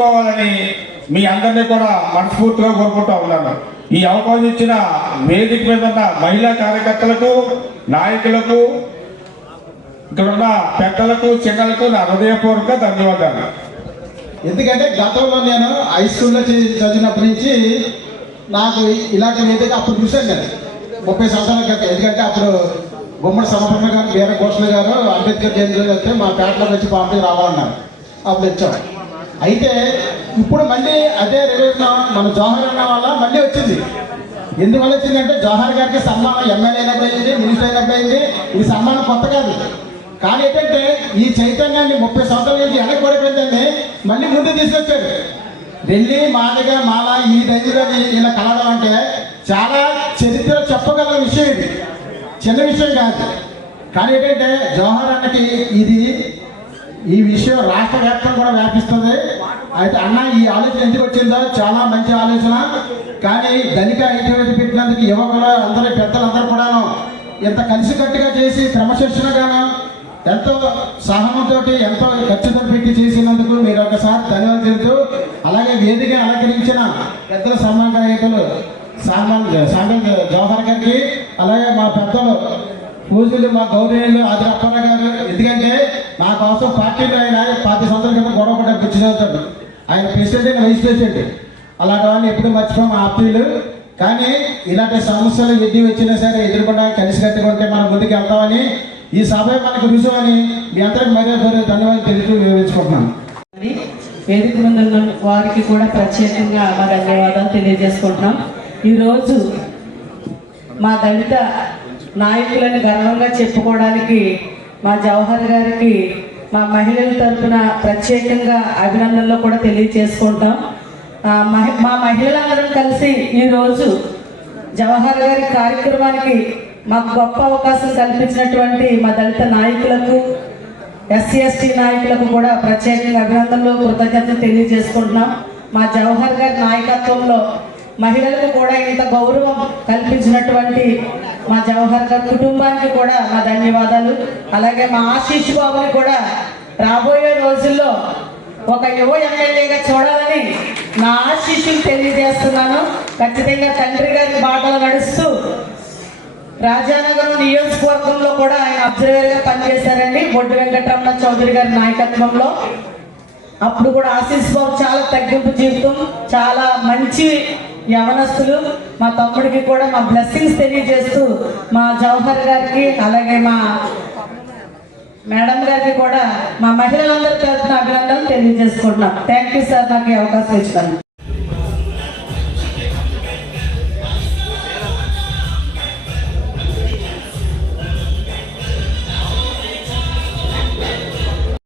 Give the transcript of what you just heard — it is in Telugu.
తీసుకోవాలని మీ అందరినీ కూడా మనస్ఫూర్తిగా కోరుకుంటా ఉన్నాను. ఈ అవకాశం ఇచ్చిన వేదిక మీద ఉన్న మహిళా కార్యకర్తలకు నాయకులకు ఇక్కడ ఉన్న పెద్దలకు చిన్నలకు నా హృదయపూర్వక ధన్యవాదాలు. ఎందుకంటే గతంలో నేను హై స్కూల్లో చదివినప్పటి నుంచి నాకు ఇలాంటి వేదిక అప్పుడు చూశాను కదా ముప్పై సంవత్సరాల క్రితం. ఎందుకంటే అప్పుడు గుమ్మడి సమర్పణ గారు వీర గారు అంబేద్కర్ జయంతి వస్తే మా పేటలో వచ్చి పార్టీకి రావాలన్నారు. అప్పుడు వచ్చాం అయితే ఇప్పుడు మళ్ళీ అదే రిలేషన్ మన జవహర్ అన్న వల్ల మళ్ళీ వచ్చింది. ఎందువల్ల వచ్చిందంటే జవహర్ గారికి సన్మానం ఎమ్మెల్యే అయినప్పుడు అయింది మినిస్టర్ అయినప్పుడు అయింది ఈ సన్మానం కొత్త కాదు. కానీ ఏంటంటే ఈ చైతన్యాన్ని ముప్పై సంవత్సరాల నుంచి వెనక్కి పడిపోయిందని మళ్ళీ ముందు తీసుకొచ్చాడు వెళ్ళి మాలగా మాలా ఈ దగ్గర ఇలా కలవడం అంటే చాలా చరిత్ర చెప్పగల విషయం ఇది. చిన్న విషయం కాదు. కానీ ఏంటంటే జవహర్ అన్నకి ఇది ఈ విషయం రాష్ట్ర వ్యాప్తంగా కూడా వ్యాపిస్తుంది. అయితే అన్న ఈ ఆలోచన ఎందుకు వచ్చిందో చాలా మంచి ఆలోచన. కానీ ధనిక ఐక్యవేది పెట్టినందుకు యువకులు అందరూ పెద్దలందరూ కూడాను ఇంత కలిసికట్టుగా చేసి క్రమశిక్షణగాను ఎంతో సహనంతో ఎంతో ఖచ్చితం పెట్టి చేసినందుకు మీరు ఒకసారి ధన్యవాదాలు చెబుతూ అలాగే వేదిక అలంకరించిన పెద్దల సమన్వయకులు నాయకులు సామాన్ సామాన్ జవహర్ గారికి అలాగే మా పెద్దలు పూజలు మా గౌరవీయులు ఆది అప్పారావు గారు ఎందుకంటే నా కోసం పార్టీలో ఆయన పాతి సంవత్సరాల క్రితం గొడవ పడ్డ గుర్తు చదువుతాడు. ఆయన ప్రెసిడెంట్ వైస్ ప్రెసిడెంట్. అలాంటి వాళ్ళని ఎప్పుడు మర్చిపోం ఆప్తులు. కానీ ఇలాంటి సమస్యలు ఎన్ని వచ్చినా సరే ఎదుర్కొన్నా కలిసి కట్టుకుంటే మనం ముందుకు వెళ్తామని ఈ సభ మనకు రుజువు అని మీ అందరికి మరీ మరీ ధన్యవాదాలు తెలుసు వివరించుకుంటున్నాను అని వేదిక ముందు వారికి కూడా ప్రత్యేకంగా మా ధన్యవాదాలు తెలియజేసుకుంటున్నాం. ఈరోజు మా దళిత నాయకులను గర్వంగా చెప్పుకోవడానికి మా జవహర్ గారికి మా మహిళల తరఫున ప్రత్యేకంగా అభినందనలు కూడా తెలియజేసుకుంటాం మహి- మా మహిళలందరం కలిసి ఈరోజు జవహర్ గారి కార్యక్రమానికి మాకు గొప్ప అవకాశం కల్పించినటువంటి మా దళిత నాయకులకు ఎస్సీ ఎస్టీ నాయకులకు కూడా ప్రత్యేకంగా అభినందనలు కృతజ్ఞతలు తెలియజేసుకుంటున్నాం. మా జవహర్ గారి నాయకత్వంలో మహిళలకు కూడా ఇంత గౌరవం కల్పించినటువంటి మా జవహర్ గారి కుటుంబానికి కూడా మా ధన్యవాదాలు. అలాగే మా ఆశీష్ బాబుని కూడా రాబోయే రోజుల్లో ఒక యువ ఎమ్మెల్యేగా చూడాలని నా ఆశీస్సులు తెలియజేస్తున్నాను. ఖచ్చితంగా తండ్రి గారి బాటలు నడుస్తూ రాజానగరం నియోజకవర్గంలో కూడా ఆయన అబ్జర్వర్గా పనిచేశారండి. బొడ్డు వెంకటరమణ చౌదరి గారి నాయకత్వంలో. అప్పుడు కూడా ఆశీస్ బాబు చాలా తగ్గింపు జీవితం చాలా మంచి యవనస్తులు మా తమ్ముడికి కూడా మా బ్లెస్సింగ్స్ తెలియజేస్తూ మా జవహర్ గారికి అలాగే మా మేడం గారికి కూడా మా మహిళలందరి తరఫున అభినందనలు తెలియజేసుకుంటున్నాం. థ్యాంక్ యూ సార్ నాకు అవకాశం ఇచ్చినాను